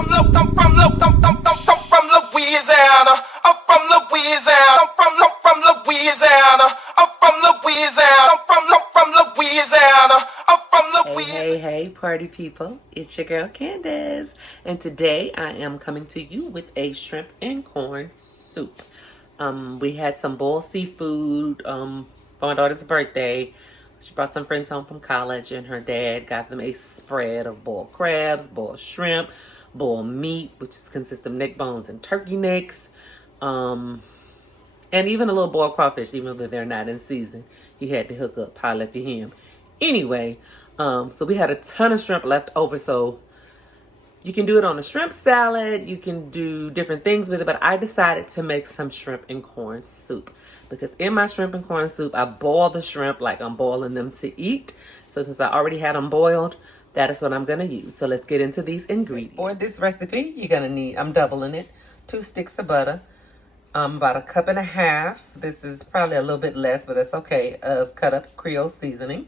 I'm from Louisiana. I'm from Louisiana. I'm from Louisiana. I'm from Louisiana. I'm from Louisiana. I'm from Louisiana. Hey, party people. It's your girl Candace. And today I am coming to you with a shrimp and corn soup. We had some boiled seafood for my daughter's birthday. She brought some friends home from college, and her dad got them a spread of boiled crabs, boiled shrimp, boiled meat, which consists of neck bones and turkey necks, and even a little boiled crawfish, even though they're not in season. He had to hook up, holla for him. Anyway, so we had a ton of shrimp left over, so you can do it on a shrimp salad. You can do different things with it, but I decided to make some shrimp and corn soup because in my shrimp and corn soup, I boil the shrimp like I'm boiling them to eat. So since I already had them boiled, that is what I'm going to use. So let's get into these ingredients. For this recipe, you're going to need, I'm doubling it, 2 sticks of butter, about 1.5 cups. This is probably a little bit less, but that's okay, of cut up Creole seasoning.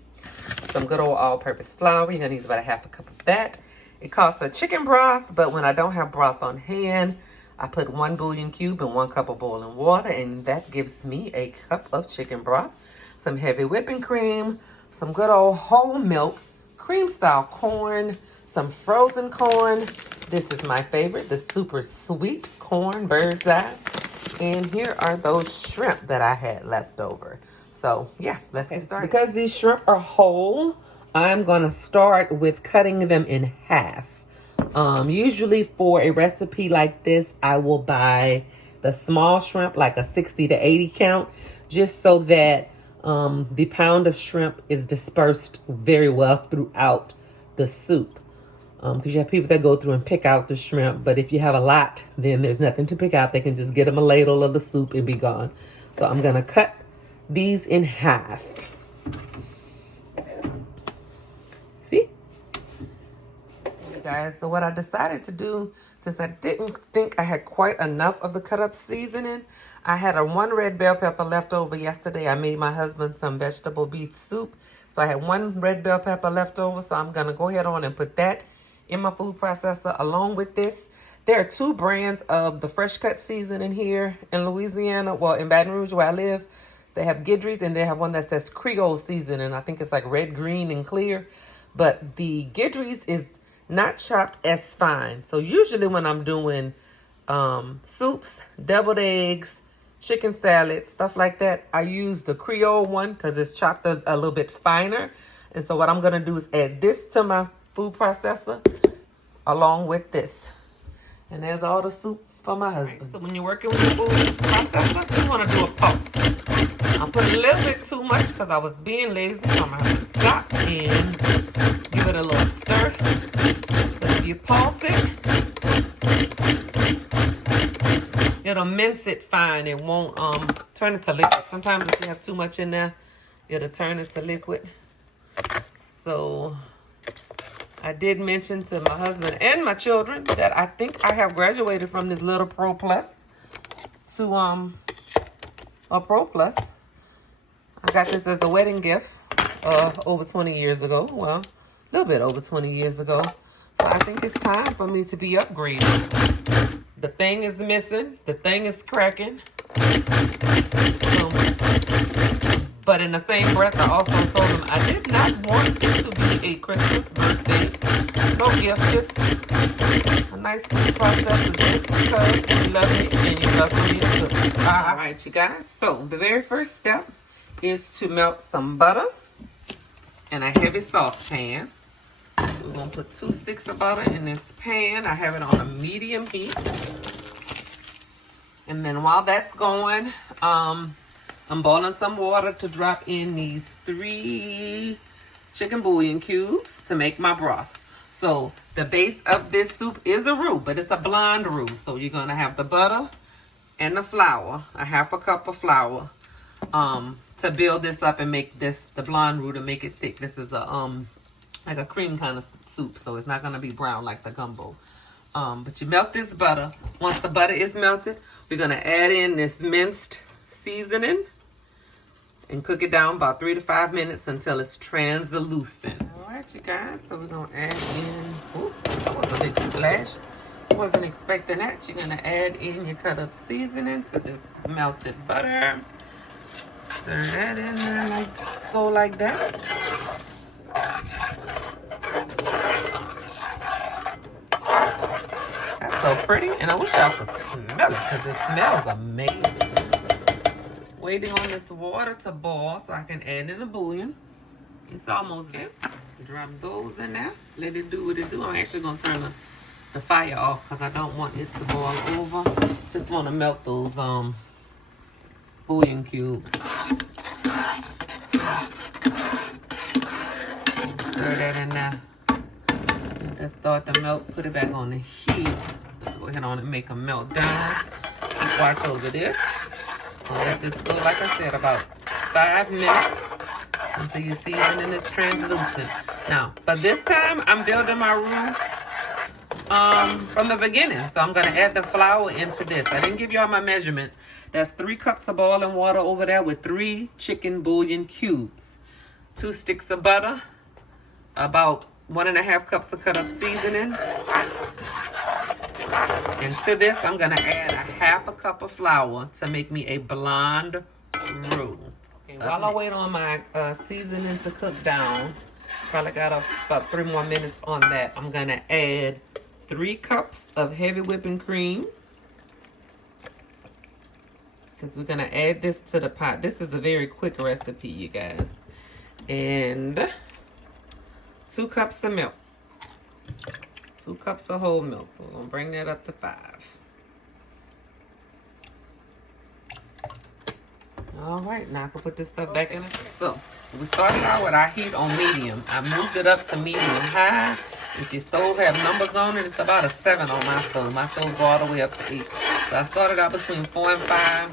Some good old all-purpose flour. You're going to use about 1/2 cup of that. It calls for chicken broth, but when I don't have broth on hand, I put 1 bouillon cube and 1 cup of boiling water, and that gives me a cup of chicken broth. Some heavy whipping cream, some good old whole milk, cream-style corn, some frozen corn. This is my favorite, the super sweet corn bird's eye. And here are those shrimp that I had left over. So, yeah, let's get started. Because these shrimp are whole, I'm going to start with cutting them in half. Usually for a recipe like this, I will buy the small shrimp, like a 60 to 80 count, just so that the pound of shrimp is dispersed very well throughout the soup. Because you have people that go through and pick out the shrimp, but if you have a lot, then there's nothing to pick out. They can just get them a ladle of the soup and be gone. So I'm going to cut these in half. See? Guys, so what I decided to do, since I didn't think I had quite enough of the cut up seasoning, I had 1 red bell pepper left over yesterday. I made my husband some vegetable beef soup. So I had 1 red bell pepper left over. So I'm going to go ahead on and put that in my food processor along with this. There are 2 brands of the fresh cut seasoning here in Louisiana. Well, in Baton Rouge where I live, they have Guidry's and they have one that says Creole seasoning. I think it's like red, green, and clear. But the Guidry's is not chopped as fine. So usually when I'm doing soups, deviled eggs, chicken salad, stuff like that, I use the Creole one because it's chopped a little bit finer. And so what I'm going to do is add this to my food processor along with this. And there's all the soup for my husband. Right, so when you're working with the food processor, you want to do a pulse. I'm putting a little bit too much because I was being lazy. So I'm going to have to stop and give it a little stir. But if you pulse it, it'll mince it fine. It won't turn it to liquid. Sometimes if you have too much in there, it'll turn it to liquid. So I did mention to my husband and my children that I think I have graduated from this little Pro Plus to a Pro Plus. I got this as a wedding gift over 20 years ago. Well, a little bit over 20 years ago. So I think it's time for me to be upgraded. The thing is missing. The thing is cracking. But in the same breath, I also told him I did not want it to be a Christmas birthday. No gift, just a nice food process just because you love me and you love for me to cook. All right, you guys. So the very first step is to melt some butter in a heavy saucepan. So we're going to put 2 sticks of butter in this pan. I have it on a medium heat. And then while that's going, I'm boiling some water to drop in these 3 chicken bouillon cubes to make my broth. So the base of this soup is a roux, but it's a blonde roux. So you're going to have the butter and the flour, a 1/2 cup of flour, to build this up and make this, the blonde roux, to make it thick. This is a like a cream kind of soup, so it's not going to be brown like the gumbo. But you melt this butter. Once the butter is melted, we're going to add in this minced seasoning and cook it down about 3 to 5 minutes until it's translucent. All right, you guys, so we're going to add in, ooh, that was a big splash. wasn't expecting that. You're gonna add in your cut up seasoning to this melted butter. Stir that in there like that. That's so pretty, and I wish y'all could smell it because it smells amazing. Waiting on this water to boil so I can add in the bouillon. It's almost there. Drop those in there. Let it do what it do. I'm actually gonna turn the fire off because I don't want it to boil over. Just want to melt those bouillon cubes. Stir that in there. Let that start to melt. Put it back on the heat. Go ahead on and make them melt down. Keep watch over this. I'll let this go, like I said, about 5 minutes until your seasoning is translucent. Now, for this time, I'm building my roux from the beginning. So I'm going to add the flour into this. I didn't give you all my measurements. That's 3 cups of boiling water over there with 3 chicken bouillon cubes, 2 sticks of butter, about 1.5 cups of cut up seasoning. And to this, I'm going to add 1/2 cup of flour to make me a blonde roux. Okay, while I wait on my seasoning to cook down, probably got about 3 more minutes on that, I'm going to add 3 cups of heavy whipping cream. Because we're going to add this to the pot. This is a very quick recipe, you guys. And 2 cups of milk. 2 cups of whole milk. So we're going to bring that up to 5. All right, now I can put this stuff back in it. So we started out with our heat on medium. I moved it up to medium high. If your stove have numbers on it, it's about a 7 on my stove. My stove go all the way up to 8. So I started out between 4 and 5.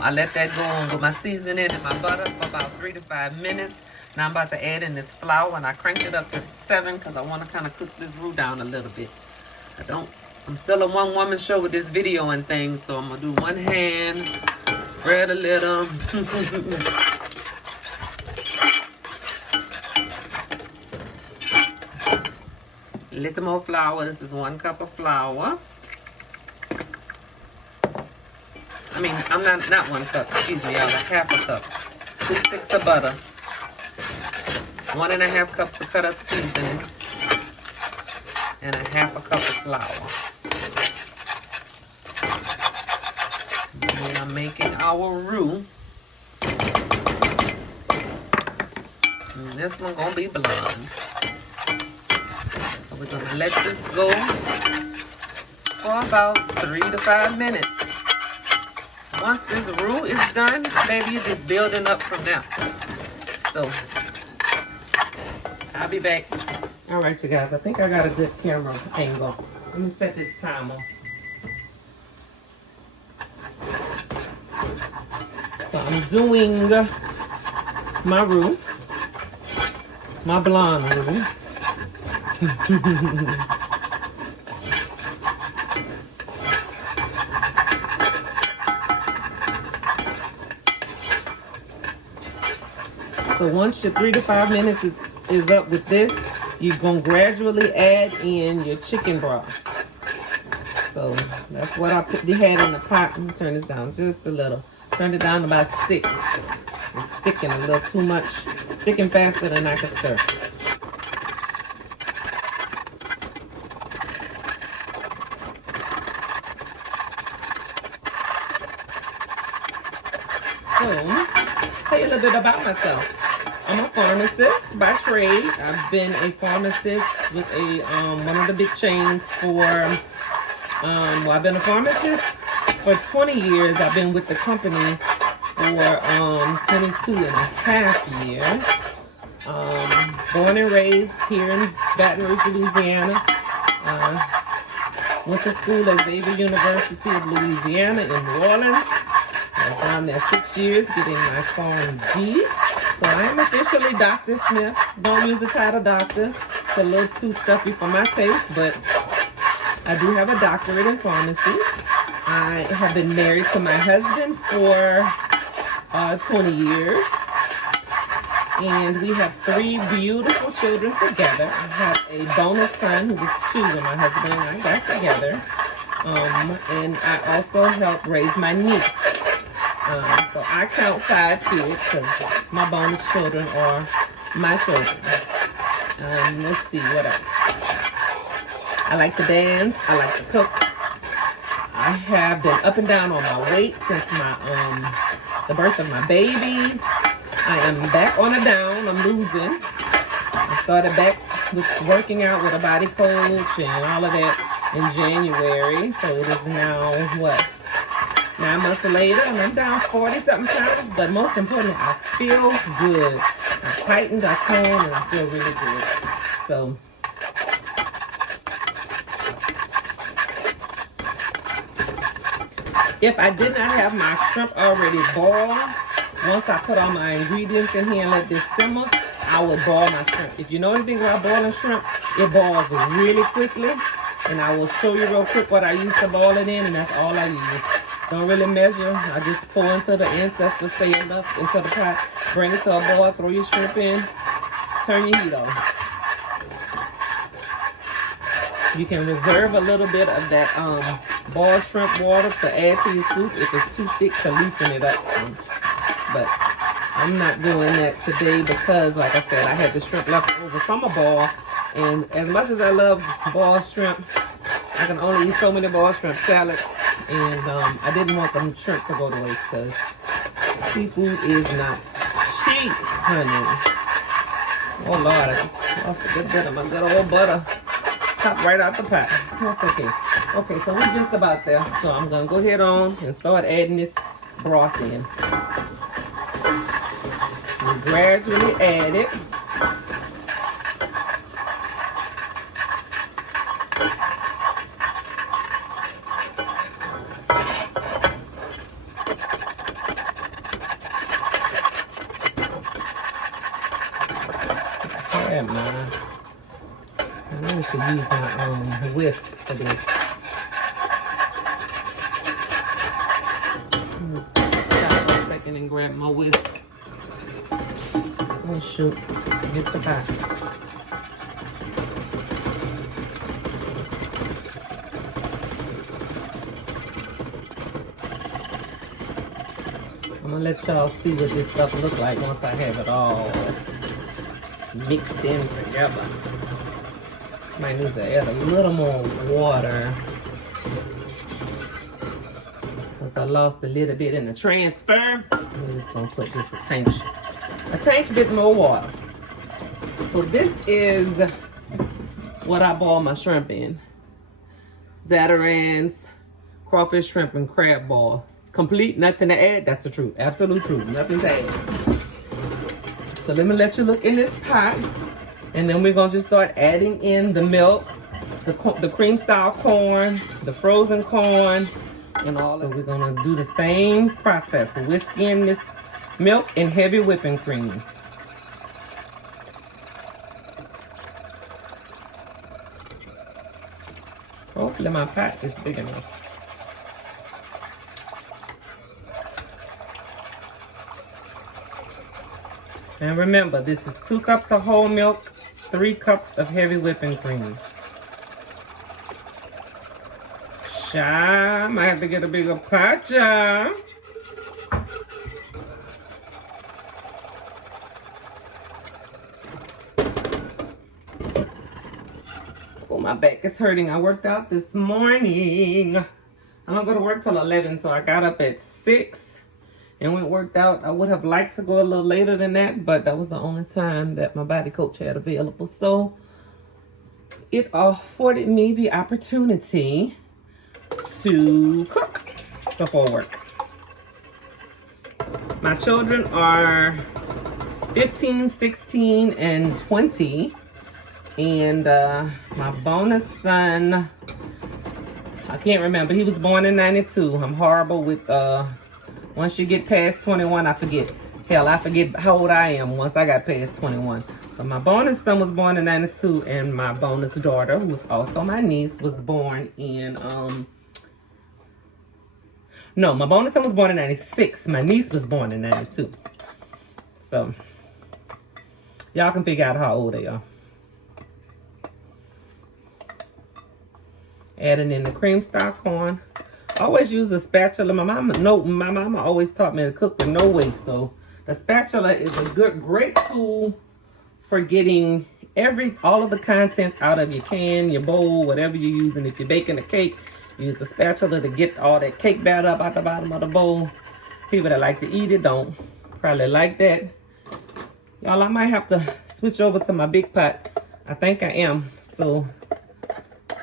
I let that go on with my seasoning and my butter for about 3 to 5 minutes. Now I'm about to add in this flour, and I cranked it up to 7 because I want to kind of cook this roux down a little bit. I'm still a one-woman show with this video and things, so I'm going to do one hand, spread a little. A little more flour. This is 1 cup of flour. I mean, I'm not 1 cup, excuse me, y'all, 1/2 cup. 2 sticks of butter. 1.5 cups of cut up seasoning. And 1/2 cup of flour. We are making our roux. And this one gonna be blonde. So we're gonna let this go for about 3 to 5 minutes. Once this roux is done, baby, you're just building up from now. So I'll be back. All right, you guys, I think I got a good camera angle. Let me set this timer. So I'm doing my roux, my blonde roux. So once your 3 to 5 minutes is up with this, you're going to gradually add in your chicken broth. So that's what I had in the pot. Let me turn this down just a little. Turn it down to about 6. It's sticking a little too much. Sticking faster than I can stir. So, tell you a little bit about myself. I'm a pharmacist by trade. I've been a pharmacist with one of the big chains for, I've been a pharmacist for 20 years. I've been with the company for 22 and a half years. Born and raised here in Baton Rouge, Louisiana. Went to school at Xavier University of Louisiana in New Orleans. I was down there 6 years getting my PharmD. So I am officially Dr. Smith. Don't use the title doctor. It's a little too stuffy for my taste, but I do have a doctorate in pharmacy. I have been married to my husband for 20 years. And we have 3 beautiful children together. I have a bonus son who was 2 when my husband and I got together. And I also help raise my niece. So I count 5 kids because my bonus children are my children. Let's see, what else? I like to dance. I like to cook. I have been up and down on my weight since the birth of my baby. I am back on a down. I'm losing. I started back with working out with a body coach and all of that in January. So it is now, what, 9 months later, and I'm down 40-something pounds. But most importantly, I feel good. I tightened, I toned, and I feel really good. So if I did not have my shrimp already boiled, once I put all my ingredients in here and let this simmer, I would boil my shrimp. If you know anything about boiling shrimp, it boils really quickly. And I will show you real quick what I use to boil it in, and that's all I use. Don't really measure. I just pour into the ancestors, say enough into the pot, bring it to a boil, throw your shrimp in, turn your heat on. You can reserve a little bit of that boiled shrimp water to add to your soup if it's too thick to loosen it up. But I'm not doing that today because, like I said, I had the shrimp left over from a boil. And as much as I love boiled shrimp, I can only eat so many boiled shrimp salads. And I didn't want them shrimp to go to waste because seafood is not cheap, honey. Oh, Lord, I just lost a good bit of my good old butter. Pop right out the pot. That's okay. Okay, so we're just about there. So I'm going to go ahead on and start adding this broth in. We gradually add it. I really should use my whisk for this. Stop for a second and grab my whisk. Oh shoot, missed the pot. I'm gonna let y'all see what this stuff looks like once I have it all mixed in together. Might need to add a little more water because I lost a little bit in the transfer. I'm just gonna put just a tank bit more water. So this is what I boil my shrimp in. Zatarans, crawfish, shrimp, and crab balls. Complete, nothing to add. That's the truth, absolute truth, nothing to add. So let me let you look in this pot. And then we're going to just start adding in the milk, the cream style corn, the frozen corn, and all that. So we're going to do the same process. So whisk in this milk and heavy whipping cream. Hopefully my pot is big enough. And remember, this is 2 cups of whole milk, 3 cups of heavy whipping cream. Child, might have to get a bigger pot, child. Oh, my back is hurting. I worked out this morning. I don't go to work till 11, so I got up at 6. And when it worked out, I would have liked to go a little later than that, but that was the only time that my body coach had available. So it afforded me the opportunity to cook before work. My children are 15, 16, and 20. And my bonus son, I can't remember. He was born in 92. I'm horrible with once you get past 21, I forget. Hell, I forget how old I am once I got past 21. But my bonus son was born in 92, and my bonus daughter, who was also my niece, was born in, no, my bonus son was born in 96. My niece was born in 92. So, Y'all can figure out how old they are. Adding in the cream stock corn. I always use a spatula. My mama always taught me to cook with no waste. So the spatula is a great tool for getting all of the contents out of your can, your bowl, whatever you're using. If you're baking a cake, use a spatula to get all that cake batter up out the bottom of the bowl. People that like to eat it don't probably like that. Y'all, I might have to switch over to my big pot. I think I am. So,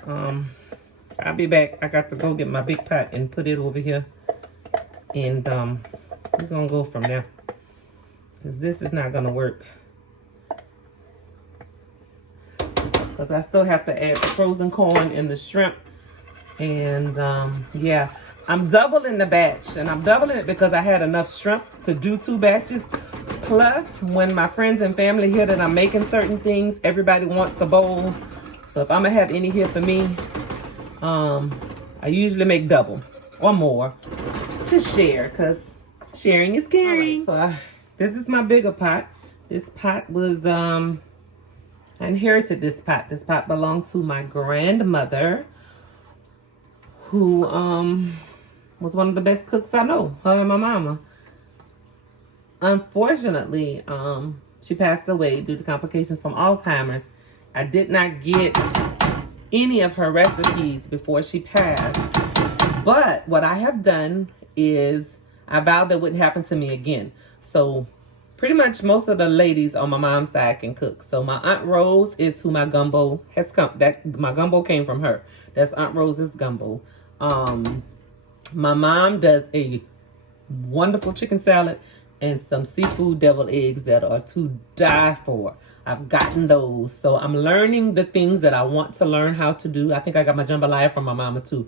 I'll be back. I got to go get my big pot and put it over here. And we're going to go from there. Because this is not going to work. Because I still have to add the frozen corn and the shrimp. And yeah, I'm doubling the batch. And I'm doubling it because I had enough shrimp to do 2 batches. Plus, when my friends and family hear that I'm making certain things, everybody wants a bowl. So if I'm going to have any here for me, I usually make double or more to share, because sharing is caring. Right, so this is my bigger pot. This pot was, I inherited this pot. This pot belonged to my grandmother, who was one of the best cooks I know, her and my mama. Unfortunately, she passed away due to complications from Alzheimer's. I did not get any of her recipes before she passed. But what I have done is I vowed that wouldn't happen to me again. So pretty much most of the ladies on my mom's side can cook. So my Aunt Rose is who my gumbo has come. My gumbo came from her. That's Aunt Rose's gumbo. My mom does a wonderful chicken salad and some seafood deviled eggs that are to die for. I've gotten those. So I'm learning the things that I want to learn how to do. I think I got my jambalaya from my mama too.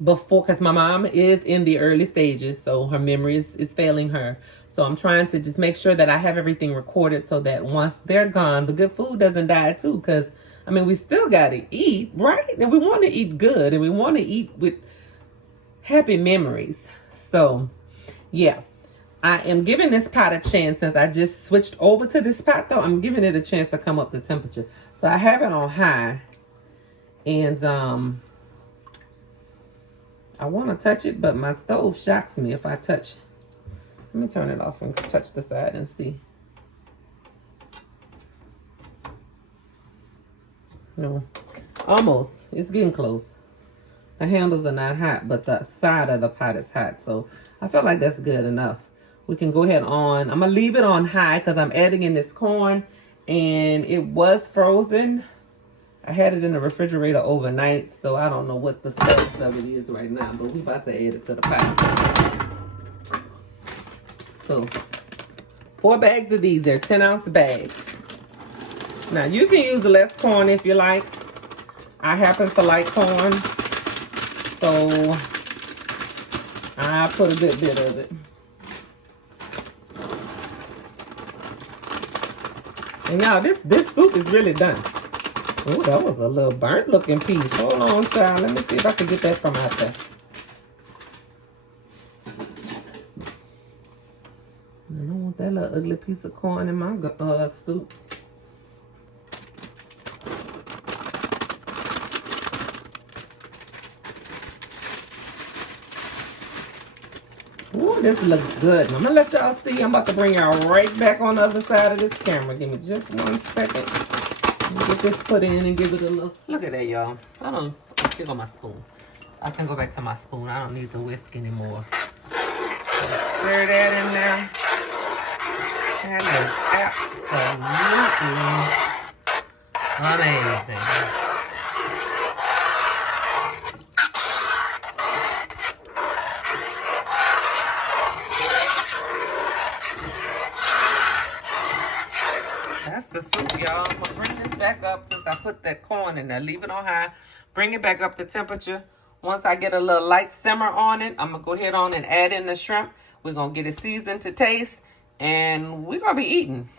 Because my mom is in the early stages, so her memory is failing her. So I'm trying to just make sure that I have everything recorded so that once they're gone, the good food doesn't die too. Because, I mean, we still got to eat, right? And we want to eat good, and we want to eat with happy memories. So, yeah. I am giving this pot a chance. Since I just switched over to this pot, though, I'm giving it a chance to come up to temperature. So I have it on high. And I want to touch it, but my stove shocks me if I touch. Let me turn it off and touch the side and see. No, almost. It's getting close. The handles are not hot, but the side of the pot is hot. So I feel like that's good enough. We can go ahead on. I'm going to leave it on high because I'm adding in this corn. And it was frozen. I had it in the refrigerator overnight. So I don't know what the status of it is right now. But we're about to add it to the pot. So 4 bags of these. They're 10-ounce bags. Now you can use less corn if you like. I happen to like corn. So I put a good bit of it. And now this soup is really done. Oh, that was a little burnt looking piece. Hold on, child. Let me see if I can get that from out there. I don't want that little ugly piece of corn in my soup. Ooh, this looks good. I'm gonna let y'all see. I'm about to bring y'all right back on the other side of this camera. Give me just 1 second. Get this put in and give it a little. Look at that, y'all. Here go my spoon. I can go back to my spoon. I don't need the whisk anymore. Just stir that in there. That is absolutely amazing. That's the soup, y'all. I'm gonna bring this back up since I put that corn in there. Leave it on high. Bring it back up to temperature. Once I get a little light simmer on it, I'm gonna go ahead on and add in the shrimp. We're gonna get it seasoned to taste, and we're gonna be eating.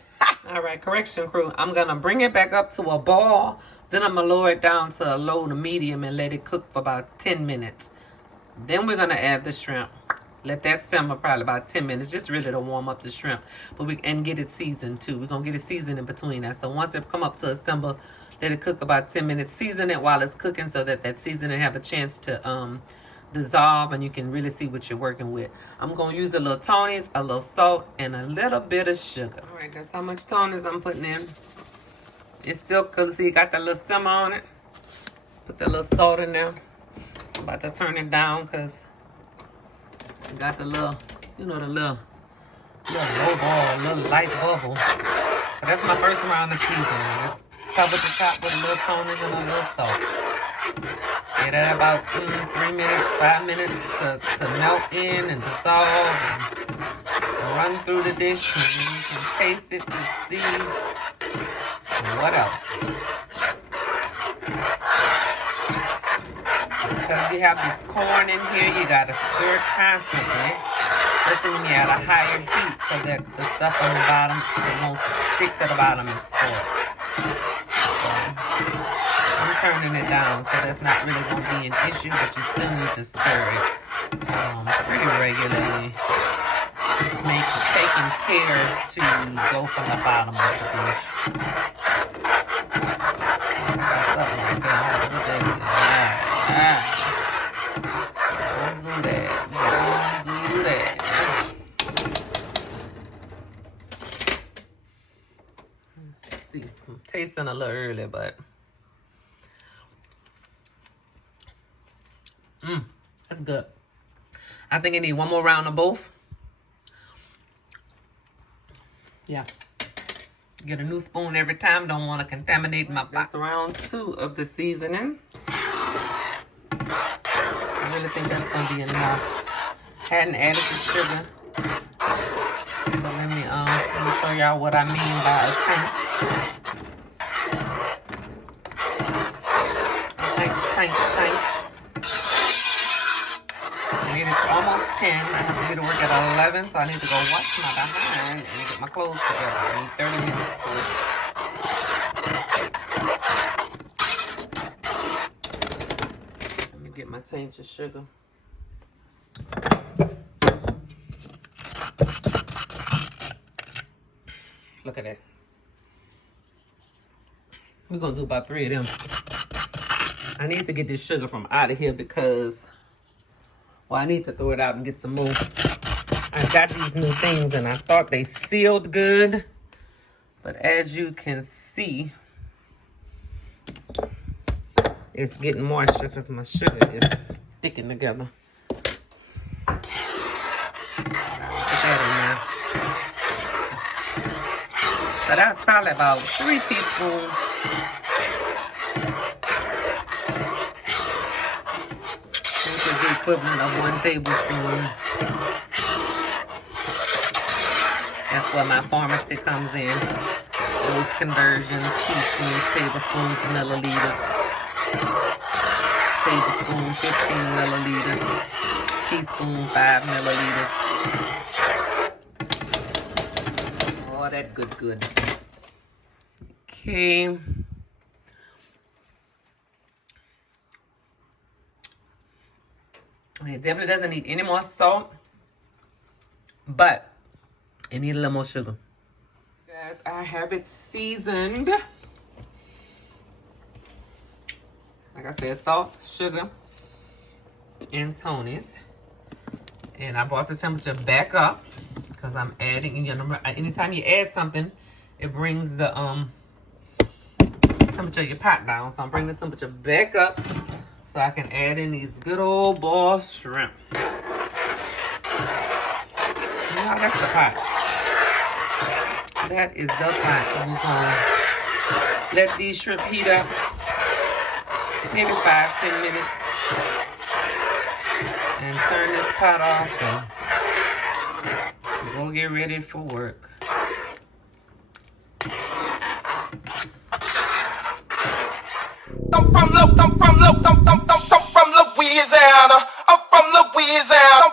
All right, correction crew. I'm gonna bring it back up to a boil. Then I'm gonna lower it down to a low to medium and let it cook for about 10 minutes. Then we're gonna add the shrimp. Let that simmer probably about 10 minutes, just really to warm up the shrimp. And get it seasoned too. We're going to get it seasoned in between that. So once it come up to a simmer, let it cook about 10 minutes. Season it while it's cooking so that that seasoning have a chance to dissolve and you can really see what you're working with. I'm going to use a little Tony's, a little salt, and a little bit of sugar. All right, that's how much Tony's I'm putting in. It's still cooked. See, you got that little simmer on it. Put that little salt in there. I'm about to turn it down because you got the little, you know, the little low ball, little light bubble. So that's my first round of seasoning. Just cover the top with a little Tony's and a little salt. Get it about 3 minutes, 5 minutes to melt in and dissolve and run through the dish. And then you can taste it to see what else. Because you have this corn in here, you gotta stir it constantly, especially when you're at a higher heat, so that the stuff on the bottom won't stick to the bottom and spoil. So I'm turning it down, so that's not really gonna be an issue, but you still need to stir it pretty regularly, taking care to go from the bottom of the dish. That's something like that. Don't do that. Don't do that. Let's see. I'm tasting a little early, but that's good. I think I need one more round of both. Yeah. Get a new spoon every time. Don't want to contaminate my pot. That's round 2 of the seasoning. I really think that's going to be enough. Hadn't added the sugar. But let me show y'all what I mean by a tank. It's almost 10. I have to get to work at 11, so I need to go wash my behind and get my clothes together. I need 30 minutes for it. Let me get my tainted sugar. Look at that. We're going to do about 3 of them. I need to get this sugar from out of here because... well, I need to throw it out and get some more. I got these new things and I thought they sealed good. But as you can see, it's getting moisture because my sugar is sticking together. Put that in there. So that's probably about 3 teaspoons. Equivalent of 1 tablespoon. That's where my pharmacy comes in. Those conversions, teaspoons, tablespoons, milliliters. Tablespoon, 15 milliliters. Teaspoon, 5 milliliters. All that good. Okay. It definitely doesn't need any more salt, but it needs a little more sugar. Guys, I have it seasoned. Like I said, salt, sugar, and Tony's. And I brought the temperature back up because I'm adding, you know, anytime you add something, it brings the temperature of your pot down. So I'm bringing the temperature back up so I can add in these good old ball shrimp. Now that's the pot. That is the pot. I'm going to let these shrimp heat up. Maybe 5-10 minutes. And turn this pot off and go get ready for work. I'm from Louisiana. I'm from Louisiana.